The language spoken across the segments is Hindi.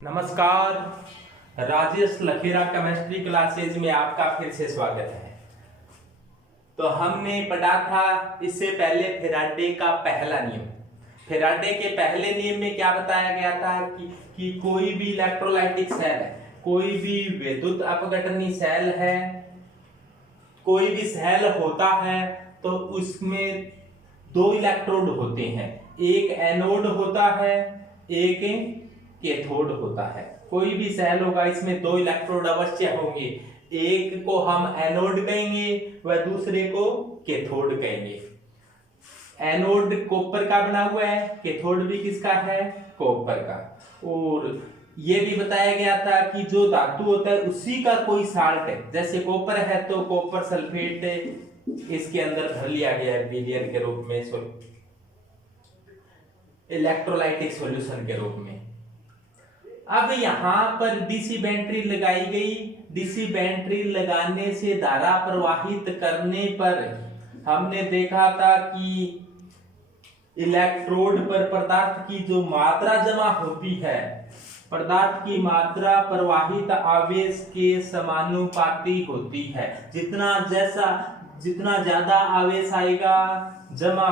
नमस्कार। राजेश लखेरा केमिस्ट्री क्लासेज में आपका फिर से स्वागत है। तो हमने पढ़ा था इससे पहले फेराडे का पहला नियम। फेराडे के पहले नियम में क्या बताया गया था कि कोई भी इलेक्ट्रोलाइटिक सेल है, कोई भी विद्युत अपघटनी सेल है, कोई भी सेल होता है तो उसमें दो इलेक्ट्रोड होते हैं, एक एनोड होता है, एक कैथोड होता है। कोई भी सेल होगा इसमें दो इलेक्ट्रोड अवश्य होंगे, एक को हम एनोड कहेंगे व दूसरे को कैथोड कहेंगे। एनोड कॉपर का बना हुआ है, कैथोड भी किसका है, कॉपर का। और ये भी बताया गया था कि जो धातु होता है उसी का कोई साल्ट है, जैसे कॉपर है तो कॉपर सल्फेट इसके अंदर भर लिया गया है विलयन के रूप में, इलेक्ट्रोलाइटिक सॉल्यूशन के रूप में। अब यहां पर डीसी बैटरी लगाई गई। डीसी बैटरी लगाने से धारा प्रवाहित करने पर हमने देखा था कि इलेक्ट्रोड पर पदार्थ की जो मात्रा जमा होती है, पदार्थ की मात्रा प्रवाहित आवेश के समानुपाती होती है। जितना ज्यादा आवेश आएगा, जमा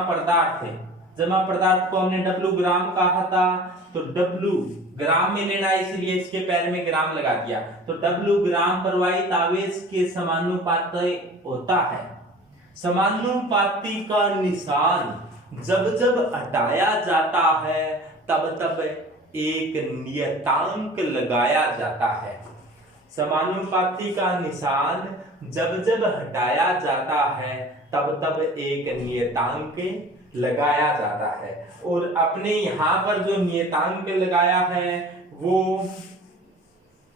पदार्थ को हमने डब्ल्यू ग्राम कहा था, तो डब्ल्यू ग्राम में लेना है, इसलिए इसके पैर में ग्राम लगा दिया। तो डब्ल्यू ग्राम प्रवाहित आवेश के समानुपाती होता है। समानुपाती का निशान जब जब हटाया जाता है तब तब एक नियतांक लगाया जाता है। समानुपाती का निशान जब जब हटाया जाता है तब तब एक नियतांक लगाया जाता है। और अपने यहां पर जो नियतांक लगाया है वो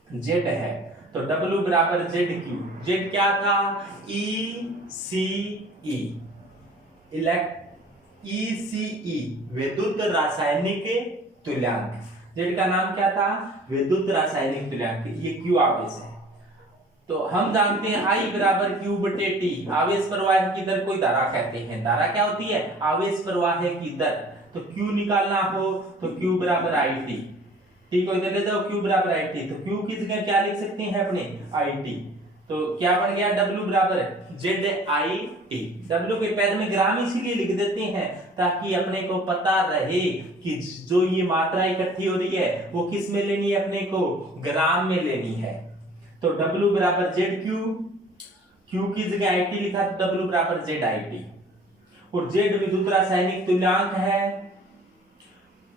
Z है, तो W बराबर ZQ। Z क्या था, ECE, विद्युत रासायनिक तुल्यांक। Z का नाम क्या था, विद्युत रासायनिक तुल्यांक। ये Q आवेश है। तो हम जानते हैं I बराबर Q बटे T, आवेश प्रवाह की दर को धारा कहते हैं। धारा क्या होती है, आवेश प्रवाह की दर। तो Q निकालना हो तो Q बराबर IT, T को इधर ले जाओ, Q बराबर IT। तो Q की जगह क्या लिख सकते हैं अपने, IT। तो क्या बन गया, W बराबर ZIT। W के पैर में ग्राम इसीलिए लिख देते हैं ताकि अपने को पता रहे कि जो ये मात्रा इकट्ठी हो रही है वो किस में लेनी है, अपने को ग्राम में लेनी है। तो W बराबर ZQ, Q की जगह IT लिखा तो W बराबर ZIT। और Z विद्युत रासायनिक तुल्यांक है,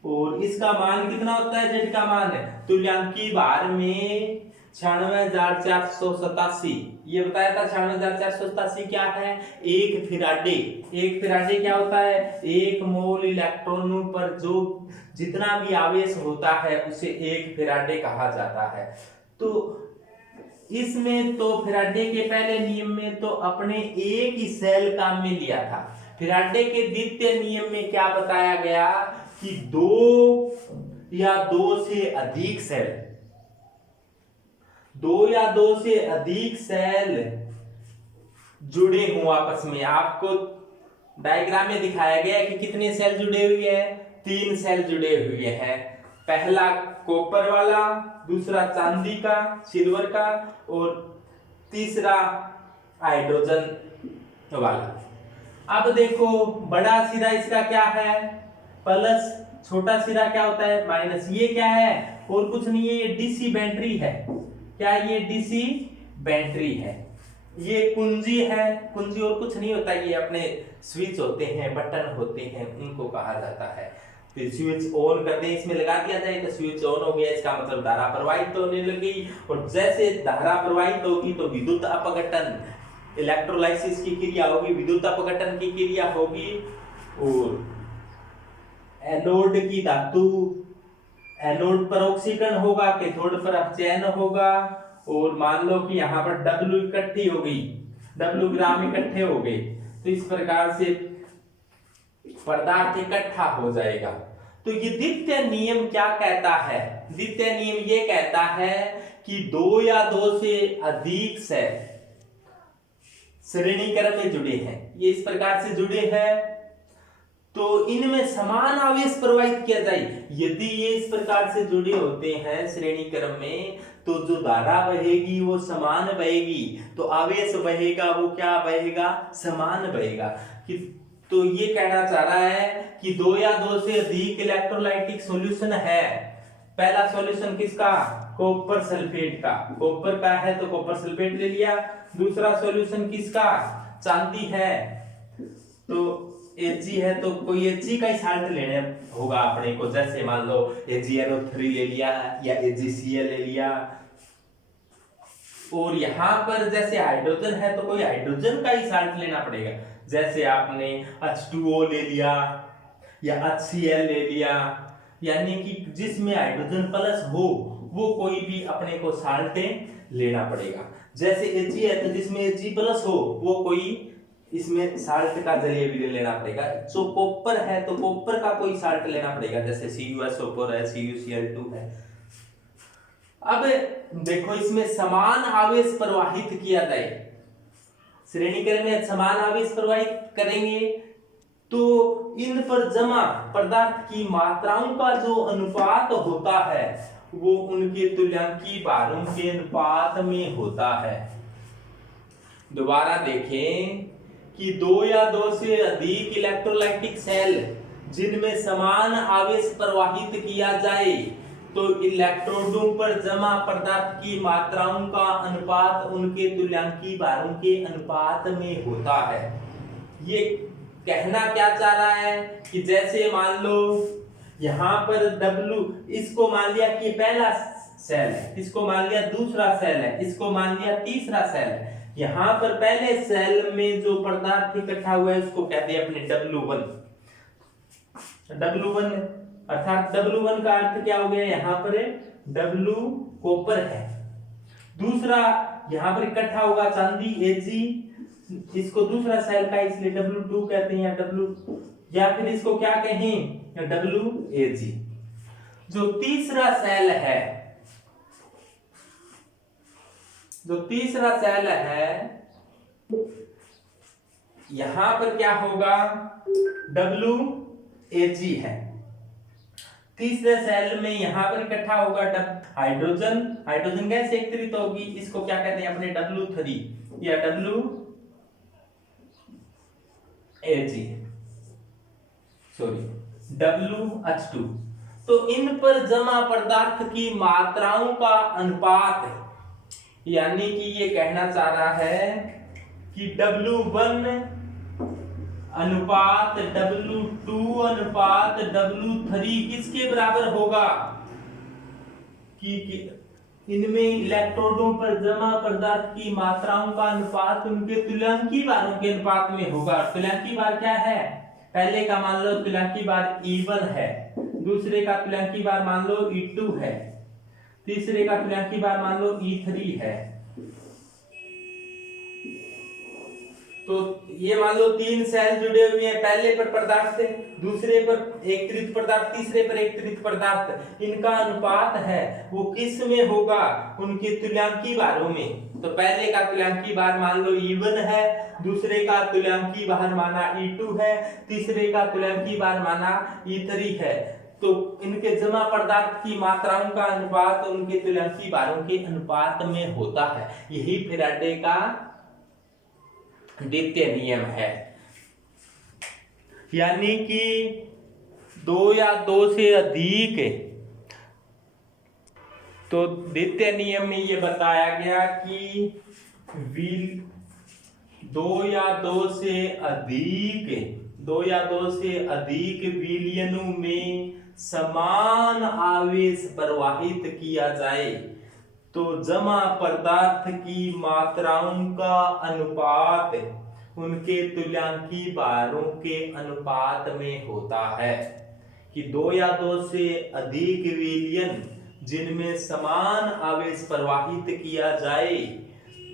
और इसका मान कितना होता है, Z का मान तुल्यांकी भार में 96,487। ये बताया था 96,487 क्या है, एक फेराडे। एक फेराडे क्या होता है, एक मोल इलेक्ट्रॉनों पर जो जितना भी आवेश होता है उसे एक फेराडे कहा जाता है। तो इसमें तो फेराडे के पहले नियम में तो अपने एक ही सेल काम में लिया था। फेराडे के द्वितीय नियम में क्या बताया गया कि दो या दो से अधिक सेल जुड़े हों आपस में। आपको डायग्राम में दिखाया गया है कि कितने सेल जुड़े हुए हैं, 3 सेल जुड़े हुए हैं। पहला कॉपर वाला, दूसरा चांदी का, सिल्वर का, और तीसरा हाइड्रोजन वाला। अब देखो बड़ा सिरा इसका क्या है, प्लस, छोटा सिरा क्या होता है, माइनस। ये क्या है, और कुछ नहीं है, ये डीसी बैटरी है। क्या ये डीसी बैटरी है, ये कुंजी है। कुंजी और कुछ नहीं होता, ये अपने स्विच होते हैं, बटन होते हैं, उनको कहा जाता है। फिर स्विच ऑन करते हैं, इसमें लगा दिया जाए तो स्विच ऑन हो गया, इसका मतलब धारा प्रवाहित होने लगी। और जैसे धारा प्रवाहित होगी तो विद्युत अपघटन, इलेक्ट्रोलाइसिस की क्रिया होगी, विद्युत अपघटन की क्रिया होगी। और एनोड की धातु, एनोड पर ऑक्सीकरण होगा, कैथोड पर अपचयन होगा। और मान लो कि यहाँ पर W इकट्ठी हो गई, W ग्राम इकट्ठे हो गए, तो इस प्रकार से पदार्थ इकट्ठा हो जाएगा। तो ये द्वितीय नियम क्या कहता है, द्वितीय नियम ये कहता है कि दो या दो से अधिक सेल श्रेणी क्रम में जुड़े हैं, ये इस प्रकार से जुड़े हैं तो इनमें समान आवेश प्रवाहित किया जाए। यदि ये इस प्रकार से जुड़े होते हैं श्रेणी क्रम में, तो जो धारा बहेगी वो समान बहेगी, तो आवेश बहेगा वो क्या बहेगा, समान बहेगा। कि तो ये कहना चाह रहा है कि दो या दो से अधिक इलेक्ट्रोलाइटिक सॉल्यूशन है। पहला सॉल्यूशन किसका, कॉपर सल्फेट का, कॉपर का है तो कॉपर सल्फेट ले लिया। दूसरा सॉल्यूशन किसका, चांदी है, तो Ag है तो कोई Ag का ही साल्ट लेने होगा अपने को। जैसे मान लो AgNO3 ले लिया या AgCl ले लिया। और यहाँ पर जैसे हाइड्रोजन है तो कोई हाइड्रोजन का ही साल्ट लेना पड़ेगा। जैसे आपने H2O ले लिया या HCl ले लिया, यानी कि जिसमें हाइड्रोजन प्लस हो वो कोई भी अपने को साल्ट लेना पड़ेगा। जैसे Ag है तो जिसमें Ag प्लस हो वो कोई इसमें साल्ट का जरिए भी लेना पड़ेगा। जो कॉपर है तो कॉपर का कोई साल्ट लेना पड़ेगा, जैसे CuSO4 है, CuCl2 है। अब देखो इसमें समान आवेश प्रवाहित किया जाए, श्रेणी क्रम में समान आवेश प्रवाहित करेंगे तो इन पर जमा पदार्थ की मात्राओं का जो अनुपात होता है वो उनके तुल्यांकी भारों के अनुपात में होता है। दोबारा देखें कि दो या दो से अधिक इलेक्ट्रोलाइटिक सेल जिनमें समान आवेश प्रवाहित किया जाए तो इलेक्ट्रोडों पर जमा पदार्थ की मात्राओं का अनुपात उनके तुल्यांकी भारों के अनुपात में होता है। ये कहना क्या चाह रहा है कि जैसे मान लो यहाँ पर W, इसको मान लिया कि पहला सेल है, इसको मान लिया दूसरा सेल है, इसको मान लिया तीसरा सेल है। यहाँ पर पहले सेल में जो पदार्थ इकट्ठा हुआ है उसको कहते हैं अपने W1। W1 अर्थात W1 का अर्थ क्या हो गया, यहाँ पर W कॉपर है। दूसरा यहाँ पर इकट्ठा होगा चांदी Ag, इसको दूसरा सेल का इसलिए W2 कहते हैं या W, या फिर इसको क्या कहें WAg। जो तीसरा सेल है, जो तीसरा सेल है यहां पर क्या होगा WAg है। तीसरे सेल में यहां पर इकट्ठा होगा हाइड्रोजन, हाइड्रोजन गैस एकत्रित होगी, इसको क्या कहते हैं अपने W3 या WH2। तो इन पर जमा पदार्थ की मात्राओं का अनुपात, यानी कि ये कहना चाह रहा है कि W1 अनुपात W2 अनुपात W3 किसके बराबर होगा, कि इनमें इलेक्ट्रोडों पर जमा पदार्थ की मात्राओं का अनुपात उनके तुल्यांकी भारों के अनुपात में होगा। तुल्यांकी भार क्या है, पहले का मान लो तुल्यांकी भार E1 है, दूसरे का तुल्यांकी भार मान लो E2 है, तीसरे का तुल्यांकी भार मान लो E3 है। तो ये मान लो तीन सेल जुड़े हुए हैं, पहले पर पदार्थ से, दूसरे पर एक त्रित पदार्थ, तीसरे पर एक त्रित पदार्थ, इनका अनुपात है वो किस में होगा, उनके तुल्यांकी भारों में। तो पहले का तुल्यांकी भार मान लो E1 है, दूसरे का तुल्यांकी भार माना E2 है, तीसरे का तुल्यांकी भार माना E3 है। तो इनके जमा पदार्थ की मात्राओं का अनुपात उनके तुल्यांकी भारों के अनुपात में होता है। यही फैराडे का द्वितीय नियम है। यानी कि दो या दो से अधिक, तो द्वितीय नियम में ये बताया गया कि दो या दो से अधिक विलयनों में समान आवेश प्रवाहित किया जाए तो जमा पदार्थ की मात्राओं का अनुपात उनके तुल्यांकी भारों के अनुपात में होता है। कि दो या दो से अधिक विलयन जिनमें समान आवेश प्रवाहित किया जाए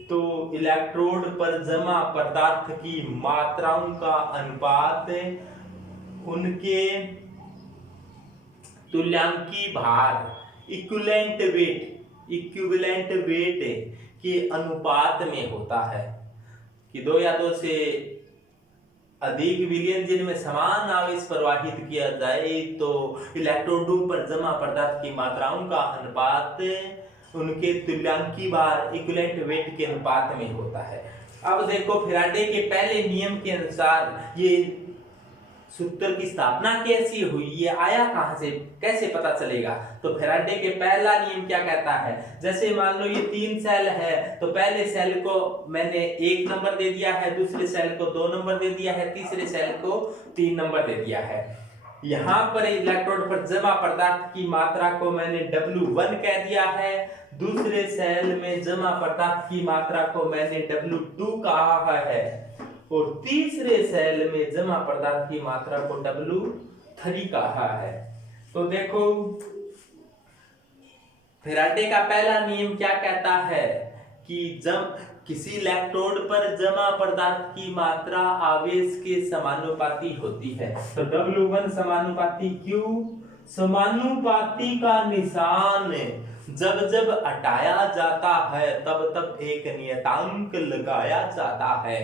तो इलेक्ट्रोड पर जमा पदार्थ की मात्राओं का अनुपात उनके तुल्यांकी भार इक्विवेलेंट वेट के अनुपात में होता है। कि दो या दो से अधिक विलयन जिनमें समान आवेश प्रवाहित किया जाए तो इलेक्ट्रोडों पर जमा पदार्थ की मात्राओं का अनुपात उनके तुल्यांकी भार इक्विवेलेंट वेट के अनुपात में होता है। अब देखो फैराडे के पहले नियम के अनुसार ये सूत्र की स्थापना कैसी हुई, ये आया कहां से, कैसे पता चलेगा? तो फैराडे के पहला नियम क्या कहता है, जैसे मान लो ये 3 सेल है तो पहले सेल को मैंने 1 नंबर दे दिया है, दूसरे सेल को 2 नंबर दे दिया है, तीसरे सेल को 3 नंबर दे दिया है। यहां पर इलेक्ट्रोड पर जमा पदार्थ की मात्रा को मैंने W1 कह दिया है, दूसरे सेल में जमा पदार्थ की मात्रा को मैंने W2 कहा है और तीसरे सेल में जमा पदार्थ की मात्रा को W3 कहा है। तो देखो फैराडे का पहला नियम क्या कहता है कि जब किसी इलेक्ट्रोड पर जमा पदार्थ की मात्रा आवेश के समानुपाती होती है तो W1 समानुपाती Q, समानुपाती का निशान जब जब हटाया जाता है तब तब एक नियतांक लगाया जाता है।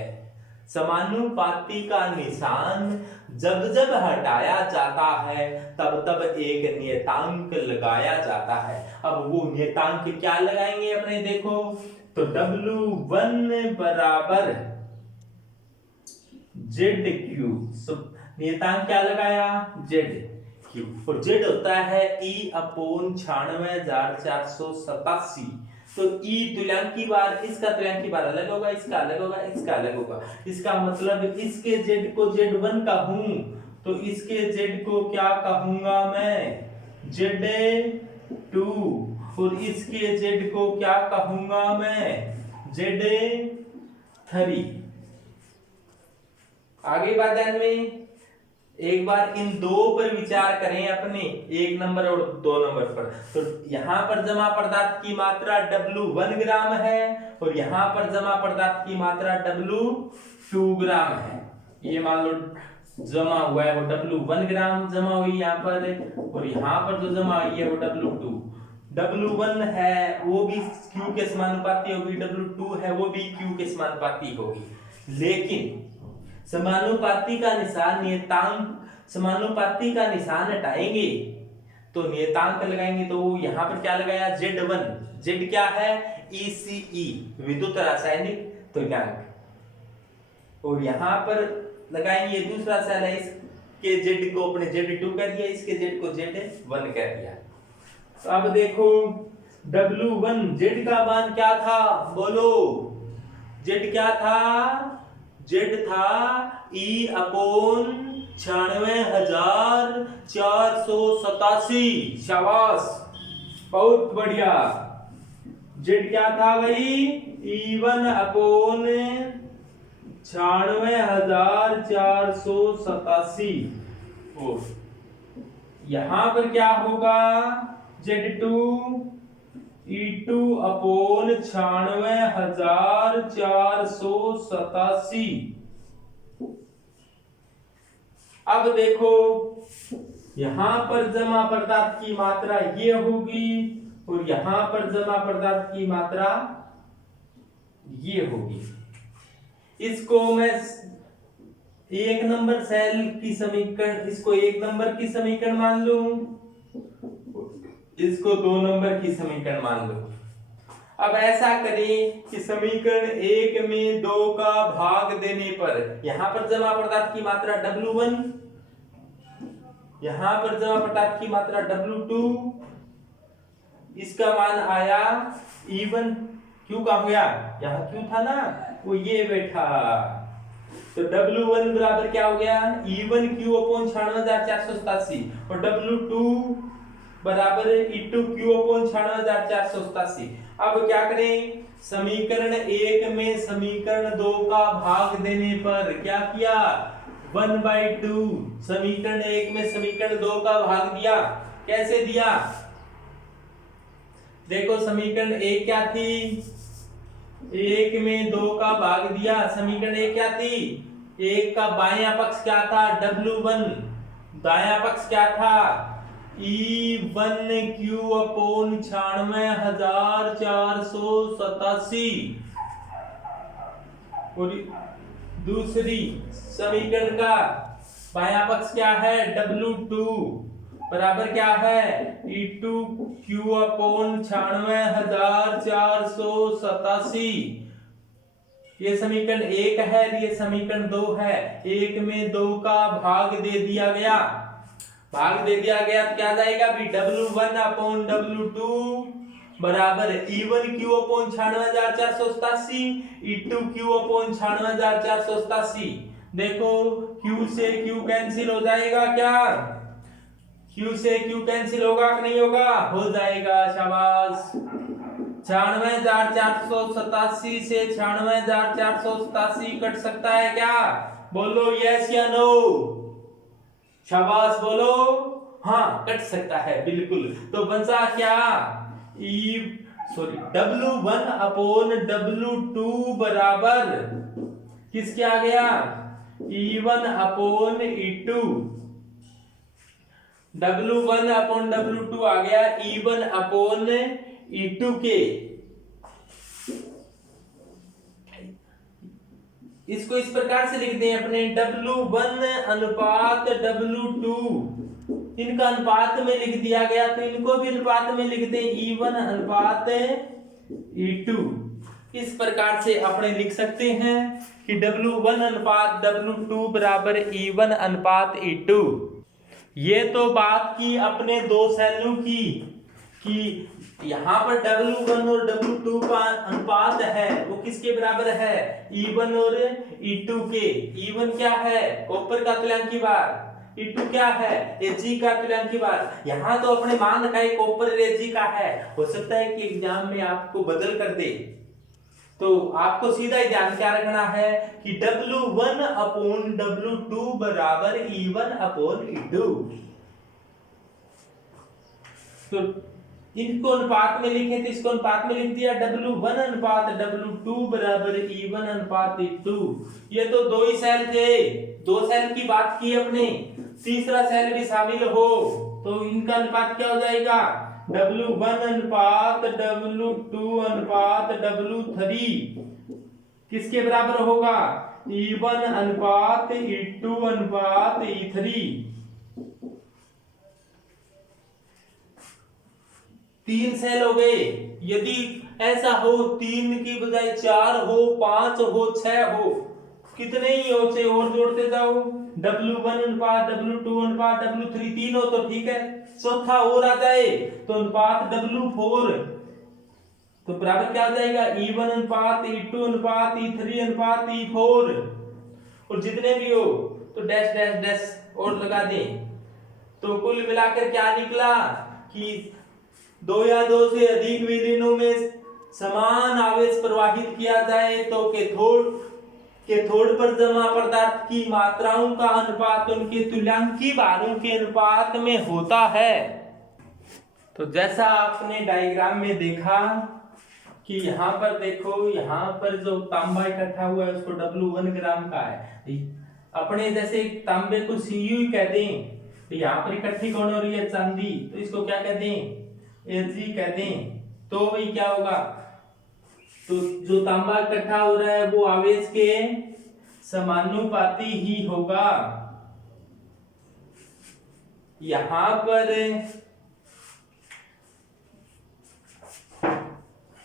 समानुपाती का निशान जब जब हटाया जाता है तब तब एक नियतांक लगाया जाता है। अब वो नियतांक क्या लगाएंगे अपने, देखो तो W1 बराबर ZQ, नियतांक क्या लगाया ZQ और Z होता है E/96,487। तो E तुल्यांकी बार, इसका तुल्यांकी बार अलग होगा, इसका अलग होगा, इसका अलग होगा। इसका मतलब इसके Z को Z1 कहूं तो इसके Z को क्या कहूंगा मैं, ZA2 और इसके Z को क्या कहूंगा मैं, ZA3। आगे बात ध्यान में, एक बार इन दो पर विचार करें अपने, 1 नंबर और 2 नंबर पर। तो यहां पर जमा पदार्थ की मात्रा W1 ग्राम है और यहां पर जमा पदार्थ की मात्रा W2 ग्राम है। ये मान लो जमा हुआ है वो W1 ग्राम जमा हुई यहाँ पर और यहाँ पर जो जमा हुई है वो W2। W1 है वो भी Q के समानुपाती होगी, W2 है वो भी Q के समानुपाती होगी। लेकिन समानुपाती का निशान नियतांक, समानुपाती का निशान हटाएंगे तो नियतांक लगाएंगे तो यहाँ पर क्या लगाया Z1, Z क्या है ECE विद्युत रासायनिक तुल्यांक और यहाँ पर लगाएंगे दूसरा सेल है, इसके Z को अपने Z2 कह दिया, इसके Z को Z1 कह दिया। तो अब देखो W1 Z का मान क्या था बोलो, Z क्या था, Z था E/96,487। शाबाश, बहुत बढ़िया। Z क्या था भाई, E1/96,487 और यहां पर क्या होगा Z2 E2/96,487। अब देखो यहां पर जमा पदार्थ की मात्रा ये होगी और यहां पर जमा पदार्थ की मात्रा ये होगी। इसको मैं 1 नंबर सेल की समीकरण, इसको 1 नंबर की समीकरण मान लूं, इसको 2 नंबर की समीकरण मान लो। अब ऐसा करें कि समीकरण 1 में 2 का भाग देने पर यहां पर जमा पदार्थ की मात्रा W1, यहां पर जमा पदार्थ की मात्रा W2, इसका मान आया E1, Q का हो गया, यहां Q था ना वो ये बैठा, तो W1 बराबर क्या हो गया E1Q/96,487 और W2 बराबर E2Q/96,487। अब क्या करें, समीकरण 1 में समीकरण 2 का भाग देने पर क्या किया 1/2, समीकरण 1 में समीकरण 2 का भाग दिया। कैसे दिया, देखो समीकरण 1 क्या थी, 1 में 2 का भाग दिया, समीकरण 1 क्या थी, 1 का बायां पक्ष क्या था W1, दायां पक्ष क्या था E1Q/96,487 और दूसरी समीकरण का बायां पक्ष क्या है, W2 बराबर क्या है, E2Q अपॉन 96,487। ये समीकरण 1 है, ये समीकरण 2 है। 1 में 2 का भाग दे दिया गया, भाग दे दिया गया तो क्या जाएगा भी, W1 अपॉन W2 बराबर E1Q अपॉन 96,487, E2Q अपॉन 96,487। देखो Q से Q कैंसिल हो जाएगा क्या, Q से Q कैंसिल होगा कि नहीं होगा, हो जाएगा, शाबाश। 96,487 से 96,487 कट सकता है क्या, बोलो यस या नो, शाबाश बोलो, हाँ कट सकता है बिल्कुल। तो बचा क्या, W1 अपॉन W2 बराबर किसके आ गया, E1 upon E2। W1 upon W2 आ गया E1 अपॉन E2 के। इसको इस प्रकार से लिखते हैं अपने, W1 अनुपात W2, इनका अनुपात में लिख दिया गया तो इनको भी अनुपात में लिखते हैं, E1 अनुपात E2। इस प्रकार से अपने लिख सकते हैं कि W1 अनुपात W2 बराबर E1 अनुपात E2। ये तो बात की अपने दो सेलों की, कि यहाँ पर W1 और W2 का अनुपात है वो किसके बराबर है, E1 और E2 के। E1 क्या है, कॉपर का तुल्यांकी भार, E2 क्या है, Ag का तुल्यांकी भार। यहाँ तो अपने मान रखा है कॉपर Ag का है, हो सकता है कि एग्जाम में आपको बदल कर दे, तो आपको सीधा ही ध्यान क्या रखना है कि W1 अपॉन W2 बराबर E1 अपॉन E2। तो इनको अनुपात में लिखे तो इसको अनुपात में लिख दिया, W1 अनुपात W2 बराबर E1 अनुपात E2। ये तो दो ही सेल थे, दो सेल की बात की अपने, तीसरा सेल भी शामिल हो तो इनका अनुपात क्या हो जाएगा, W1 अनुपात W2 अनुपात W3 किसके बराबर होगा, E1 अनुपात E2 अनुपात E3। 3 सेल हो गए। यदि ऐसा हो 3 की बजाय 4 हो, 5 हो, 6 हो, कितने ही हो से और जोड़ते जाओ, W1 अनुपात W2 अनुपात W3 3 हो तो ठीक है, चौथा और आ जाए तो अनुपात W4, तो बराबर क्या हो जाएगा, E1 अनुपात E2 अनुपात E3 अनुपात E4। और जितने भी हो तो डैश डैश डैश और लगा दें, तो कुल मिलाकर क्या निकला कि 2 या 2 से अधिक विलीनों में समान आवेश प्रवाहित किया जाए तो कैथोड पर जमा पदार्थ की मात्राओं का अनुपात उनके तुल्यांकी भारों के अनुपात में होता है। तो जैसा आपने डायग्राम में देखा कि यहाँ पर देखो, यहाँ पर जो तांबा इकट्ठा हुआ है उसको W1 ग्राम का है, अपने जैसे तांबे को Cu कहते हैं, तो यहाँ पर इकट्ठी कौन हो रही है, चांदी, तो इसको क्या कहते हैं, Ag कहते हैं। तो वही क्या होगा, तो जो तांबा इकट्ठा हो रहा है वो आवेश के समानुपाती ही होगा। यहां पर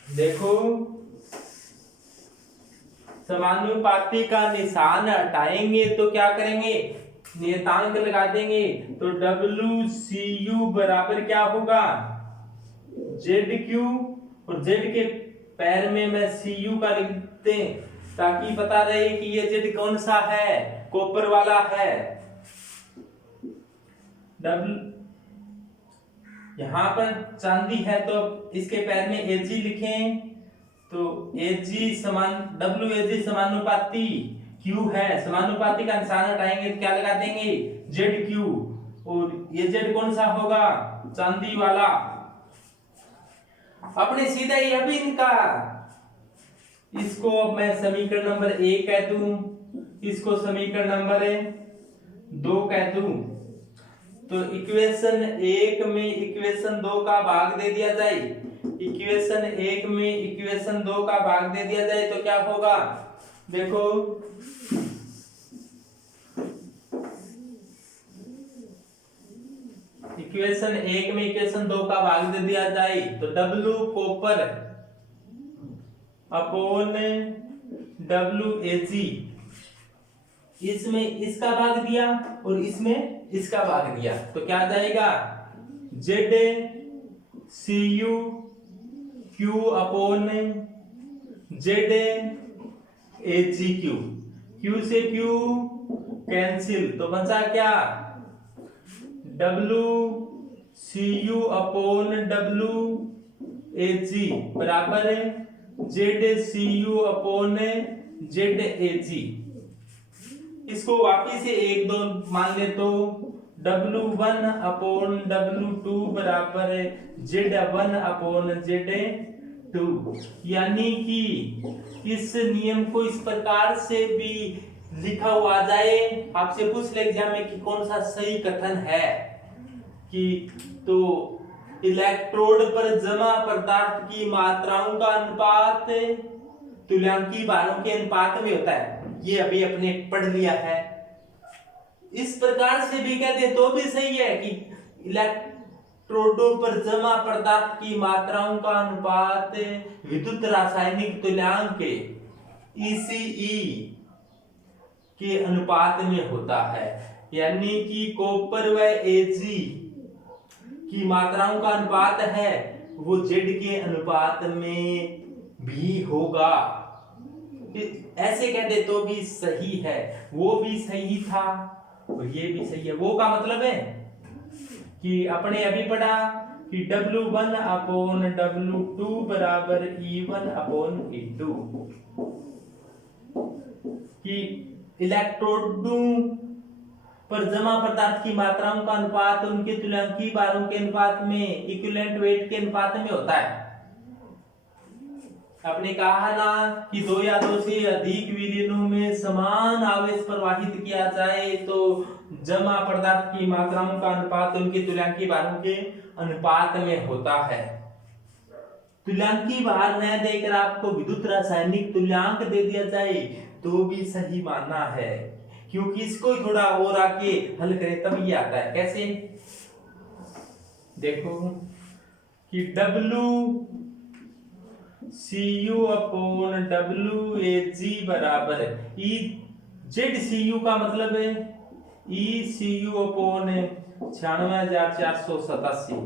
देखो समानुपाती का निशान हटाएंगे तो क्या करेंगे, नियतांक लगा देंगे, तो WCU बराबर क्या होगा, ZQ, और Z के पैर में मैं CU का लिख देते ताकि पता रहे कि ये Z कौन सा है, कॉपर वाला है। यहाँ पर चांदी है तो इसके पैर में Ag लिखें, तो Ag समान WAG समानुपाती Q है, समानुपाती का निशान हटाएंगे तो क्या लगा देंगे, ZQ, और ये Z कौन सा होगा, चांदी वाला। अपने सीधा ही अभी इनका, इसको अब मैं समीकरण नंबर 1 कह दूं, इसको समीकरण नंबर 2 कह दूं, तो इक्वेशन 1 में इक्वेशन 2 का भाग दे दिया जाए, इक्वेशन 1 में इक्वेशन 2 का भाग दे दिया जाए तो क्या होगा, देखो इक्वेशन 1 में इक्वेशन 2 का भाग दे दिया जाए तो W कॉपर अपॉन WAG, इसमें इसका भाग दिया और इसमें इसका भाग दिया तो क्या आ जाएगा ZCU Q upon ZAGQ, Q से Q कैंसिल तो बचा क्या WCU अपॉन WAG बराबर ZCU अपॉन ZAG। इसको वापिस से 1 2 मान ले तो W1 अपॉन W2 बराबर Z1 अपॉन Z2, यानी कि इस नियम को इस प्रकार से भी लिखा हुआ जाए। आपसे पूछ ले एग्जाम में कि कौन सा सही कथन है कि तो इलेक्ट्रोड पर जमा पदार्थ की मात्राओं का अनुपात तुल्यांकी भारों के अनुपात में होता है, ये अभी अपने पढ़ लिया है। इस प्रकार से भी कहते तो भी सही है कि इलेक्ट्रोडों पर जमा पदार्थ की मात्राओं का अनुपात विद्युत रासायनिक तुल्यांक ECE के अनुपात में होता है, यानी कि कॉपर व Ag की मात्राओं का अनुपात है वो Z के अनुपात में भी होगा। ऐसे कहते तो भी सही है, वो भी सही था और ये भी सही है। वो का मतलब है कि अपने अभी पढ़ा कि W1 अपॉन W2 बराबर E1 अपॉन E2 कि इलेक्ट्रोडों पर जमा पदार्थ की मात्राओं का अनुपात उनके तुल्यांकी भारों के अनुपात में इक्विवेलेंट वेट के अनुपात में होता है। आपने कहा ना कि 2 या 2 से अधिक विलयनों में समान आवेश प्रवाहित किया जाए तो जमा पदार्थ की मात्राओं का अनुपात उनके तुल्यांकी भारों के अनुपात में होता है। तुल्यांकी भार न देकर आपको विद्युत रासायनिक तुल्यांक दे दिया जाए तो भी सही मानना है, क्योंकि इसको थोड़ा और आके हल करें तब ये आता है। कैसे देखो कि WCU अपॉन WAG बराबर ZCU का मतलब है ECU अपॉन 96,487।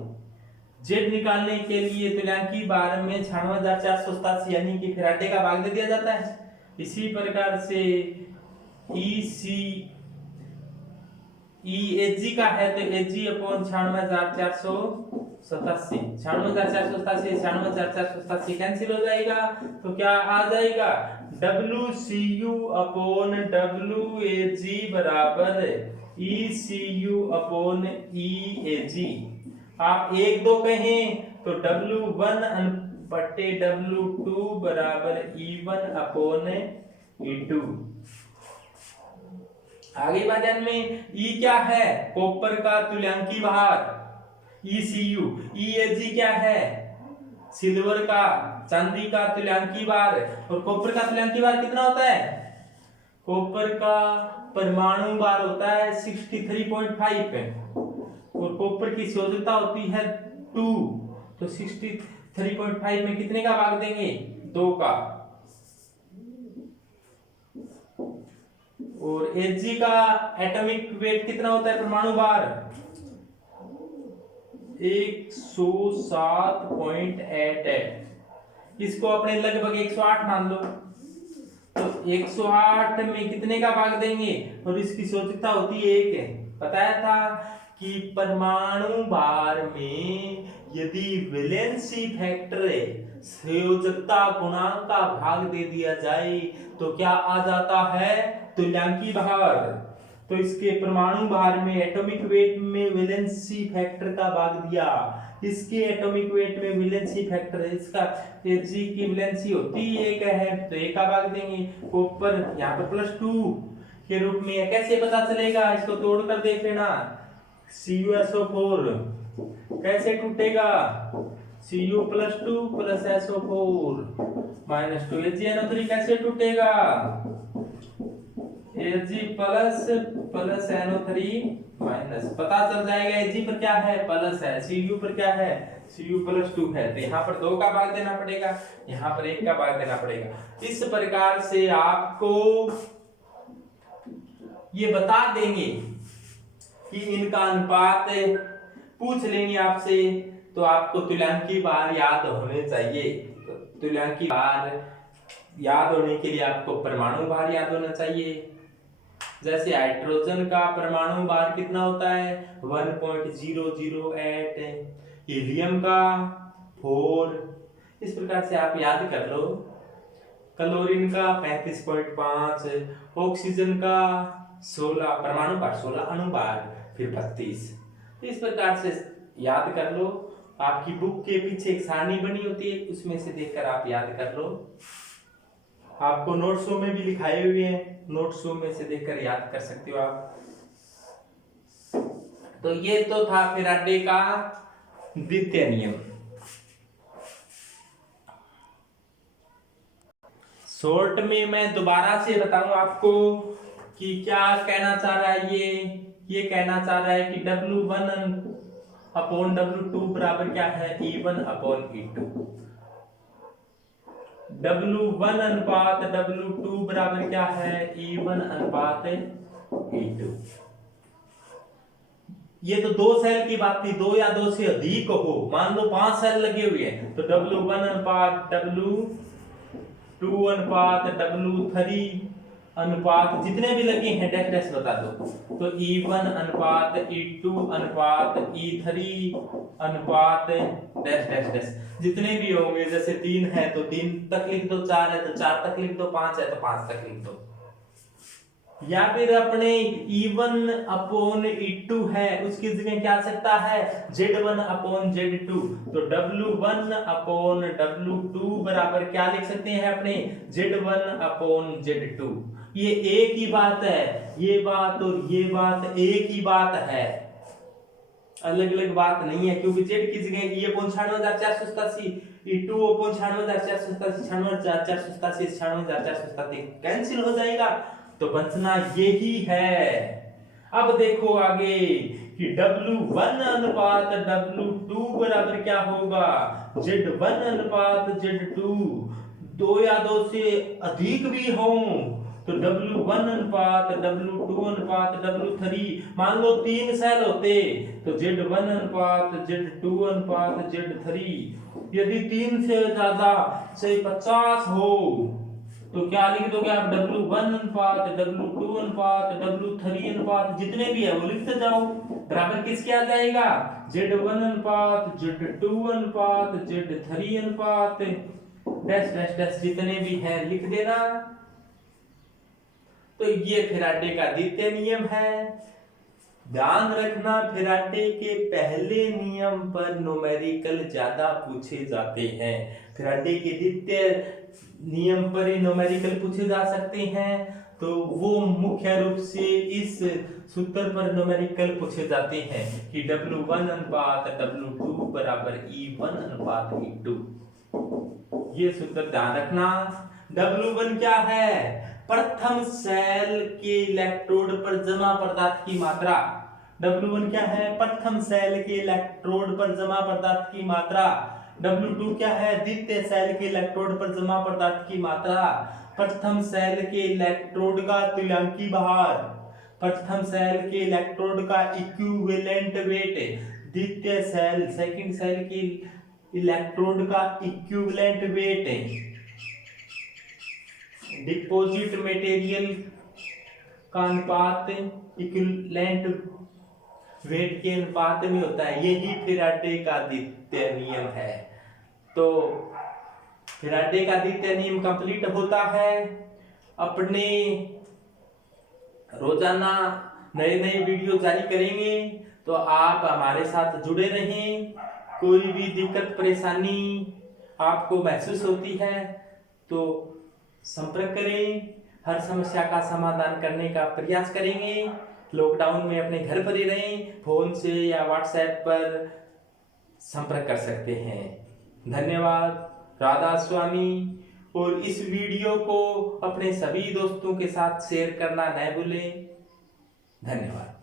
Z निकालने के लिए तुल्यांकी भार में 96,487 यानी कि फैराडे का भाग दे दिया जाता है। इसी प्रकार से EAG का है तो AG अपॉन 96,487, 96,487 कैंसिल हो जाएगा तो क्या आ जाएगा WCU अपॉन WAG बराबर ECU अपॉन EAG। आप 1 2 कहें तो W1 बटे W2 बराबर E1 अपॉन E2। आगे बात में E क्या है कॉपर का तुल्यांकी भार ECU, EAG क्या है सिल्वर का चांदी का तुल्यांकी भार। और कॉपर का तुल्यांकी भार कितना होता है? कॉपर का परमाणु भार होता है 63.5 और कॉपर की शोधकता होती है 2, तो 63.5 में कितने का भाग देंगे 2 का। और Ag का एटॉमिक वेट कितना होता है परमाणु भार 107.88, इसको अपने लगभग 108 मान लो तो 108 में कितने का भाग देंगे और इसकी शोधकता होती है 1 है। बताया था कि परमाणु भार में यदि वैलेंसी फैक्टर संयोजकता गुणांक का भाग दे दिया जाए तो क्या आ जाता है तुल्यांकी भार। तो इसके परमाणु भार में एटॉमिक वेट में वैलेंसी फैक्टर का भाग दिया, इसके एटॉमिक वेट में वैलेंसी फैक्टर इसका Ag की वैलेंसी होती है 1 है तो 1 का भाग देंगे। कॉपर यहाँ पर +2 के रूप में है। कैसे पता चलेगा इसको तोड़ कर देख लेना। CuSO4 कैसे टूटेगा Cu +2 + SO4 -2 AgNO3 कैसे टूटेगा Ag + NO3 माइनस, पता चल जाएगा Ag पर क्या है, प्लस है, Cu पर क्या है, Cu प्लस 2 है। तो यहाँ पर 2 का भाग देना पड़ेगा, यहाँ पर 1 का भाग देना पड़ेगा। इस प्रकार से आपको ये बता देंगे कि इनका अनुपात पूछ लेंगे आपसे, तो आपको तुल्यांकी भार याद होने चाहिए। तो तुल्यांकी भार याद होने के लिए आपको परमाणु भार याद होना चाहिए। जैसे हाइड्रोजन का परमाणु भार कितना होता है, 1.008, हीलियम का 4। इस प्रकार से आप याद कर लो। क्लोरीन का 35.5, ऑक्सीजन का 16, परमाणु भार 16, अणु भार फिर 32। इस प्रकार से याद कर लो। आपकी बुक के पीछे एक सारणी बनी होती है, उसमें से देखकर आप याद कर लो। आपको नोट्सों में भी लिखाए हुए हैं, नोट्सों में से देखकर याद कर सकते हो आप। तो ये तो था फैराडे का द्वितीय नियम। शॉर्ट में मैं दोबारा से बताऊं आपको कि क्या कहना चाह रहा है। ये कहना चाह रहा है कि W1 अपॉन W2 बराबर क्या है, E1 अपॉन E2। W1 अनुपात W2 बराबर क्या है, E1 अनुपात E2। ये तो 2 सेल की बात थी, 2 या 2 से अधिक हो, मान लो 5 सेल लगे हुए हैं, तो W1 अनुपात W2 अनुपात W3 अनुपात जितने भी लगे हैं डैश डैश बता दो। तो E1 अनुपात E2 अनुपात E3 अनुपात डैश डैश डैश जितने भी होंगे, जैसे 3 है तो 3 तक लिख दो, 4 है तो 4 तक लिख दो, 5 है तो 5 तक लिख दो। या फिर अपने E1 अपॉन E2 है, उसकी जगह क्या आ सकता है, Z1 अपॉन Z2। तो W1 अपॉन W2 बराबर क्या लिख सकते हैं अपने, Z1 अपॉन Z2। ये एक ही बात है, ये बात और ये बात एक ही बात है, अलग अलग बात नहीं है। क्योंकि Z की जगह E upon 96,487, E2 upon 96,487, 96,487, 96,487 cancel हो जाएगा, तो बचना यही है। अब देखो आगे कि W1 अनुपात W2 बराबर क्या होगा, Z1 अनुपात Z2। 2 या 2 से अधिक भी हों तो W1 अनुपात W2 अनुपात W3, मान लो 3 सेल होते तो Z1 अनुपात Z2 अनुपात Z3। यदि 3 से ज्यादा से 50 हो तो क्या लिख दोगे आप, W1 अनुपात W2 अनुपात W3 अनुपात जितने भी है वो लिखते जाओ। बराबर किसके आ जाएगा, Z1 अनुपात Z2 अनुपात Z3 अनुपात डैश डैश डैश जितने भी हैं लिख देना। तो ये फैराडे का द्वितीय नियम है। ध्यान रखना, फैराडे के पहले नियम पर न्यूमेरिकल ज्यादा पूछे जाते हैं, फैराडे के द्वितीय नियम पर ही न्यूमेरिकल पूछे जा सकते हैं। तो वो मुख्य रूप से इस सूत्र पर न्यूमेरिकल पूछे जाते हैं कि W1 अनुपात W2 बराबर E1 अनुपात E2। ये सूत्र ध्यान रखना। W1 क्या है, प्रथम सेल के इलेक्ट्रोड पर जमा पदार्थ की मात्रा। W1 क्या है, प्रथम सेल के इलेक्ट्रोड पर जमा पदार्थ की मात्रा। W2 क्या है, द्वितीय सेल के इलेक्ट्रोड पर जमा पदार्थ की मात्रा। प्रथम सेल के इलेक्ट्रोड का तुल्यांकी भार, प्रथम सेल के इलेक्ट्रोड का इक्विवेलेंट वेट, द्वितीय सेल सेकंड सेल के इलेक्ट्रोड का इक्विवेलेंट वेट, डिपॉजिट मटेरियल का अनुपात इक्विवेलेंट वेट के अनुपात में होता है। यही फैराडे का द्वितीय नियम है। तो फैराडे का द्वितीय नियम कंप्लीट होता है। अपने रोजाना नए नए वीडियो जारी करेंगे, तो आप हमारे साथ जुड़े रहें। कोई भी दिक्कत परेशानी आपको महसूस होती है तो संपर्क करें, हर समस्या का समाधान करने का प्रयास करेंगे। लॉकडाउन में अपने घर पर ही रहें, फोन से या व्हाट्सएप पर संपर्क कर सकते हैं। धन्यवाद, राधा स्वामी। और इस वीडियो को अपने सभी दोस्तों के साथ शेयर करना न भूलें। धन्यवाद।